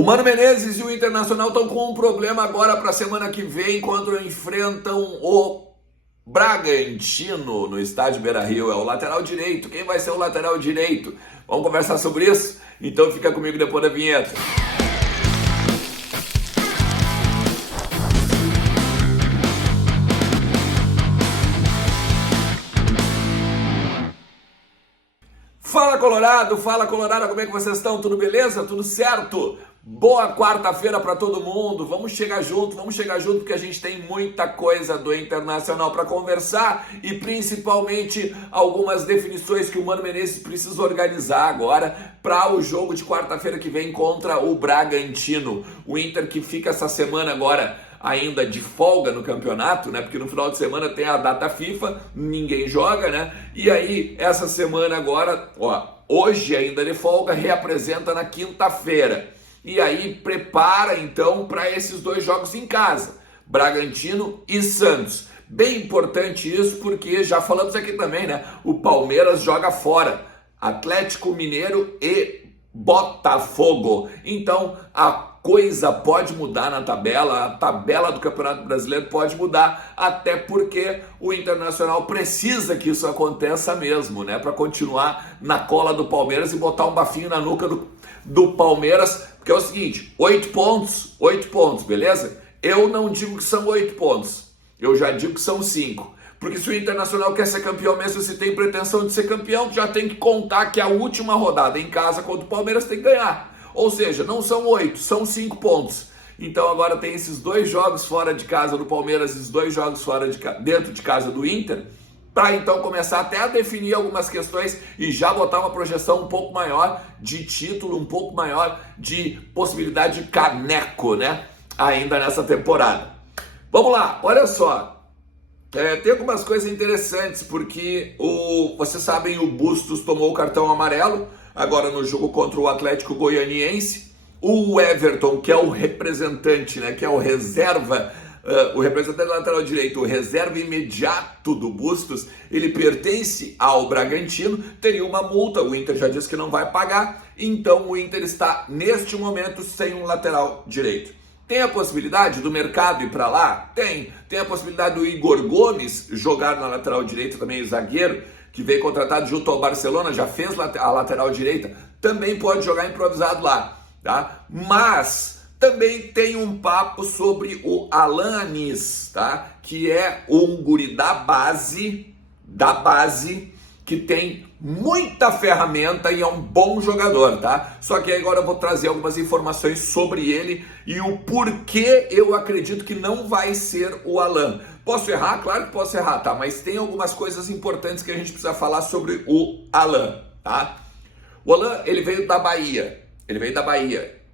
O Mano Menezes e o Internacional estão com um problema agora para a semana que vem, quando enfrentam o Bragantino no estádio Beira-Rio. É o lateral direito. Quem vai ser o lateral direito? Vamos conversar sobre isso? Então fica comigo depois da vinheta. Fala Colorado, como é que vocês estão? Tudo beleza? Tudo certo? Boa quarta-feira para todo mundo, vamos chegar junto porque a gente tem muita coisa do Internacional para conversar e principalmente algumas definições que o Mano Menezes precisa organizar agora para o jogo de quarta-feira que vem contra o Bragantino. O Inter que fica essa semana agora ainda de folga no campeonato, né? Porque no final de semana tem a data FIFA, ninguém joga, né? E aí, essa semana agora, hoje ainda de folga, reapresenta na quinta-feira. E aí, prepara então para esses dois jogos em casa, Bragantino e Santos. Bem importante isso, porque já falamos aqui também, né? O Palmeiras joga fora, Atlético Mineiro e Botafogo. Então, a coisa pode mudar na tabela, a tabela do Campeonato Brasileiro pode mudar, até porque o Internacional precisa que isso aconteça mesmo, né? Para continuar na cola do Palmeiras e botar um bafinho na nuca do Palmeiras, porque é o seguinte, 8 pontos, beleza? Eu não digo que são 8 pontos, eu já digo que são 5. Porque se o Internacional quer ser campeão mesmo, se tem pretensão de ser campeão, já tem que contar que a última rodada em casa contra o Palmeiras tem que ganhar. Ou seja, não são 8, são 5 pontos. Então agora tem esses dois jogos fora de casa do Palmeiras, esses dois jogos dentro de casa do Inter, para então começar até a definir algumas questões e já botar uma projeção um pouco maior de título, um pouco maior de possibilidade de caneco, né? Ainda nessa temporada. Vamos lá, olha só. Tem algumas coisas interessantes, porque vocês sabem, o Bustos tomou o cartão amarelo agora no jogo contra o Atlético Goianiense. O Everton, que é o representante, né, que é o reserva, o representante lateral direito, o reserva imediato do Bustos, ele pertence ao Bragantino, teria uma multa, o Inter já disse que não vai pagar, então o Inter está neste momento sem um lateral direito. Tem a possibilidade do mercado ir para lá? Tem. Tem a possibilidade do Igor Gomes jogar na lateral direita também, o zagueiro, que veio contratado junto ao Barcelona, já fez a lateral direita, também pode jogar improvisado lá, tá? Mas também tem um papo sobre o Alan Anis, tá? Que é um guri da base, que tem muita ferramenta e é um bom jogador, tá? Só que agora eu vou trazer algumas informações sobre ele e o porquê eu acredito que não vai ser o Alan. Posso errar? Claro que posso errar, tá? Mas tem algumas coisas importantes que a gente precisa falar sobre o Alan, tá? O Alan, ele veio da Bahia,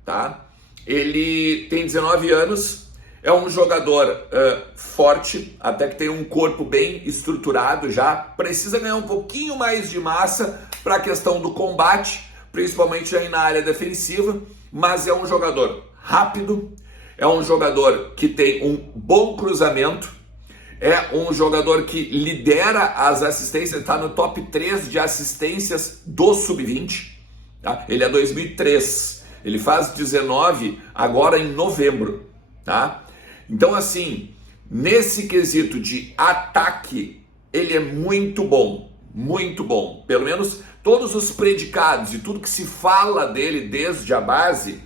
tá? Ele tem 19 anos, é um jogador forte, até que tem um corpo bem estruturado já, precisa ganhar um pouquinho mais de massa para a questão do combate, principalmente aí na área defensiva, mas é um jogador rápido, é um jogador que tem um bom cruzamento, é um jogador que lidera as assistências, está no top 3 de assistências do Sub-20, tá? Ele é 2003, ele faz 19 agora em novembro, tá? Então, assim, nesse quesito de ataque, ele é muito bom, pelo menos todos os predicados e tudo que se fala dele desde a base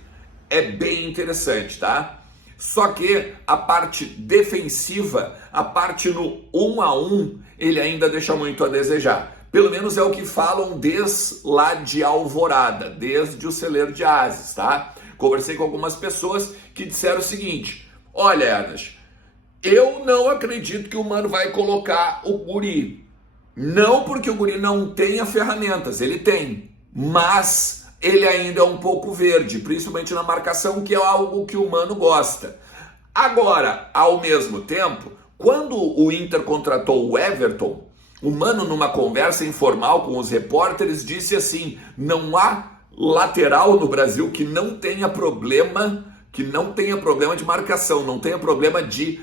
é bem interessante, tá? Só que a parte defensiva, a parte no 1 a 1, ele ainda deixa muito a desejar. Pelo menos é o que falam desde lá de Alvorada, desde o celeiro de Ases, tá? Conversei com algumas pessoas que disseram o seguinte: olha, Ernest, eu não acredito que o Mano vai colocar o guri. Não porque o guri não tenha ferramentas, ele tem, mas ele ainda é um pouco verde, principalmente na marcação, que é algo que o Mano gosta. Agora, ao mesmo tempo, quando o Inter contratou o Everton, o Mano, numa conversa informal com os repórteres, disse assim: não há lateral no Brasil que não tenha problema de marcação, não tenha problema de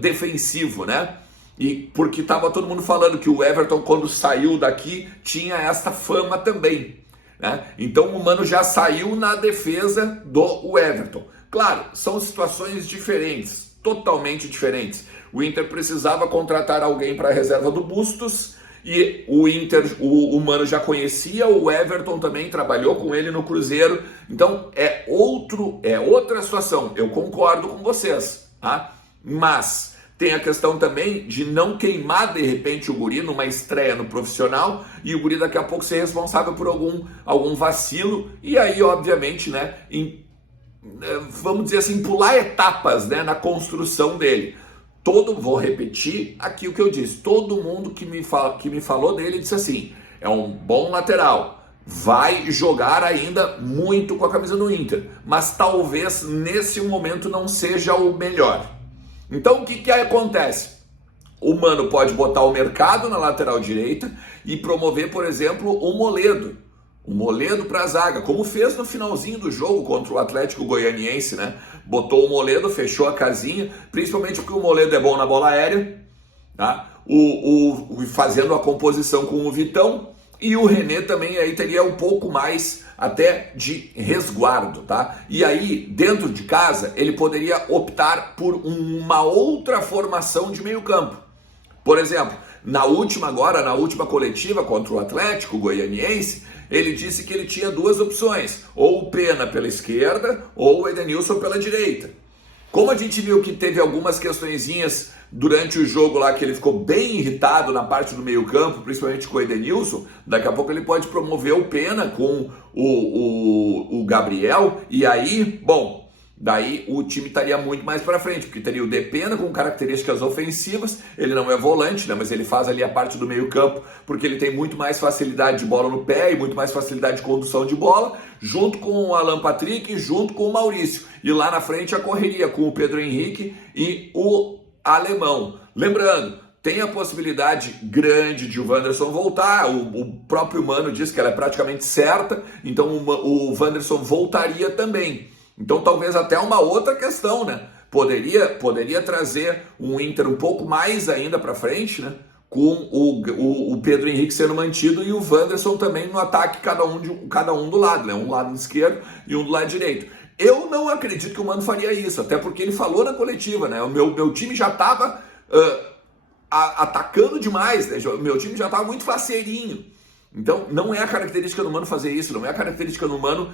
defensivo, né? E porque estava todo mundo falando que o Everton, quando saiu daqui, tinha essa fama também. né? Então o Mano já saiu na defesa do Everton. Claro, são situações diferentes, totalmente diferentes. O Inter precisava contratar alguém para a reserva do Bustos e o Mano já conhecia, o Everton também trabalhou com ele no Cruzeiro. Então é outra situação. Eu concordo com vocês, tá? Mas tem a questão também de não queimar de repente o guri numa estreia no profissional e o guri daqui a pouco ser responsável por algum vacilo e aí obviamente, né, vamos dizer assim, pular etapas, né, na construção dele. Vou repetir aqui o que eu disse, todo mundo que me falou dele disse assim, é um bom lateral, vai jogar ainda muito com a camisa do Inter, mas talvez nesse momento não seja o melhor. Então o que acontece? O Mano pode botar o Mercado na lateral direita e promover, por exemplo, o Moledo para a zaga, como fez no finalzinho do jogo contra o Atlético Goianiense, né? Botou o Moledo, fechou a casinha, principalmente porque o Moledo é bom na bola aérea, tá? Fazendo a composição com o Vitão, e o René também aí teria um pouco mais até de resguardo, tá? E aí, dentro de casa, ele poderia optar por uma outra formação de meio campo. Por exemplo, na última coletiva contra o Atlético Goianiense, ele disse que ele tinha duas opções, ou o Pena pela esquerda, ou o Edenilson pela direita. Como a gente viu que teve algumas questõezinhas durante o jogo lá, que ele ficou bem irritado na parte do meio campo, principalmente com o Edenilson, daqui a pouco ele pode promover o Pena com o Gabriel, e aí, bom, daí o time estaria muito mais para frente, porque teria o Depena com características ofensivas, ele não é volante, né, mas ele faz ali a parte do meio campo, porque ele tem muito mais facilidade de bola no pé e muito mais facilidade de condução de bola, junto com o Alan Patrick, junto com o Maurício. E lá na frente a correria com o Pedro Henrique e o Alemão. Lembrando, tem a possibilidade grande de o Wanderson voltar, o próprio Mano disse que ela é praticamente certa, então o Wanderson voltaria também. Então talvez até uma outra questão, né? Poderia trazer um Inter um pouco mais ainda para frente, né? Com o Pedro Henrique sendo mantido e o Wanderson também no ataque, cada um do lado, né? Um lado esquerdo e um do lado direito. Eu não acredito que o Mano faria isso, até porque ele falou na coletiva, né? O meu time já estava atacando demais, né? O meu time já estava muito faceirinho. Então, não é a característica do Mano fazer isso, não é a característica do Mano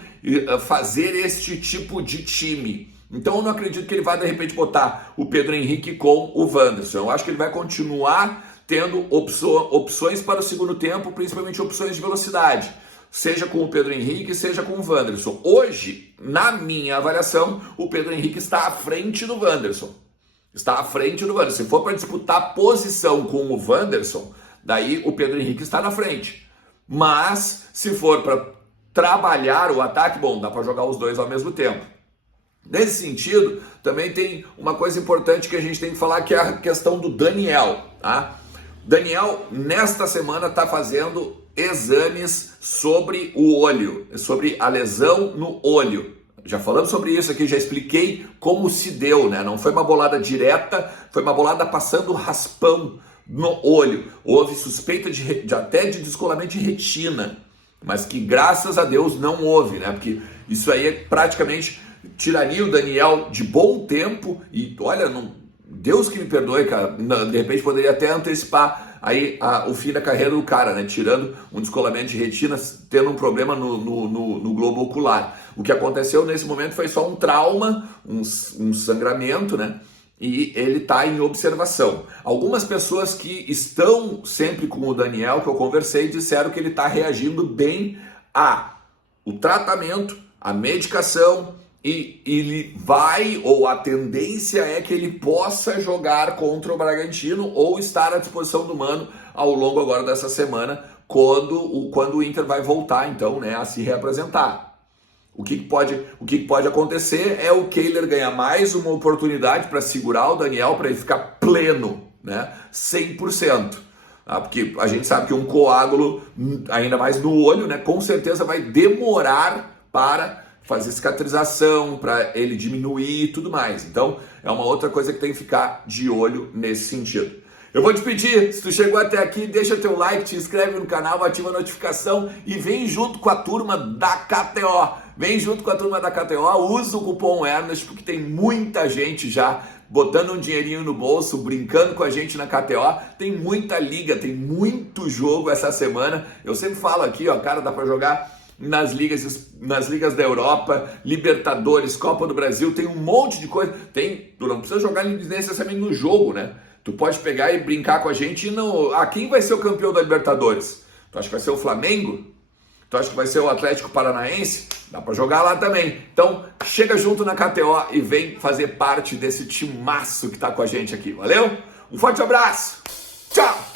fazer este tipo de time. Então, eu não acredito que ele vá, de repente, botar o Pedro Henrique com o Wanderson. Eu acho que ele vai continuar tendo opções para o segundo tempo, principalmente opções de velocidade, seja com o Pedro Henrique, seja com o Wanderson. Hoje, na minha avaliação, o Pedro Henrique está à frente do Wanderson. Está à frente do Wanderson. Se for para disputar posição com o Wanderson, daí o Pedro Henrique está na frente. Mas, se for para trabalhar o ataque, bom, dá para jogar os dois ao mesmo tempo. Nesse sentido, também tem uma coisa importante que a gente tem que falar, que é a questão do Daniel, tá? Daniel, nesta semana, está fazendo exames sobre o olho, sobre a lesão no olho. Já falamos sobre isso aqui, já expliquei como se deu, né? Não foi uma bolada direta, foi uma bolada passando raspão no olho. Houve suspeita até de descolamento de retina, mas que graças a Deus não houve, né? Porque isso aí praticamente tiraria o Daniel de bom tempo e olha, Deus que me perdoe, cara, de repente poderia até antecipar aí o fim da carreira do cara, né? Tirando um descolamento de retina, tendo um problema no globo ocular. O que aconteceu nesse momento foi só um trauma, um sangramento, né? E ele está em observação. Algumas pessoas que estão sempre com o Daniel, que eu conversei, disseram que ele está reagindo bem ao tratamento, à medicação, e ele vai, ou a tendência é que ele possa jogar contra o Bragantino ou estar à disposição do Mano ao longo agora dessa semana, quando o Inter vai voltar, então, né, a se reapresentar. O que pode acontecer é o Kehler ganhar mais uma oportunidade para segurar o Daniel, para ele ficar pleno, né? 100%. Tá? Porque a gente sabe que um coágulo, ainda mais no olho, né, com certeza vai demorar para fazer cicatrização, para ele diminuir e tudo mais. Então, é uma outra coisa que tem que ficar de olho nesse sentido. Eu vou te pedir, se tu chegou até aqui, deixa teu like, te inscreve no canal, ativa a notificação e vem junto com a turma da KTO. Vem junto com a turma da KTO, usa o cupom Ernest, porque tem muita gente já botando um dinheirinho no bolso, brincando com a gente na KTO. Tem muita liga, tem muito jogo essa semana. Eu sempre falo aqui, ó, cara, dá pra jogar nas ligas da Europa, Libertadores, Copa do Brasil, tem um monte de coisa. Tu não precisa jogar necessariamente no jogo, né? Tu pode pegar e brincar com a gente e quem vai ser o campeão da Libertadores? Tu acha que vai ser o Flamengo? Tu acha que vai ser o Atlético Paranaense? Dá pra jogar lá também. Então, chega junto na KTO e vem fazer parte desse timaço que tá com a gente aqui, valeu? Um forte abraço! Tchau!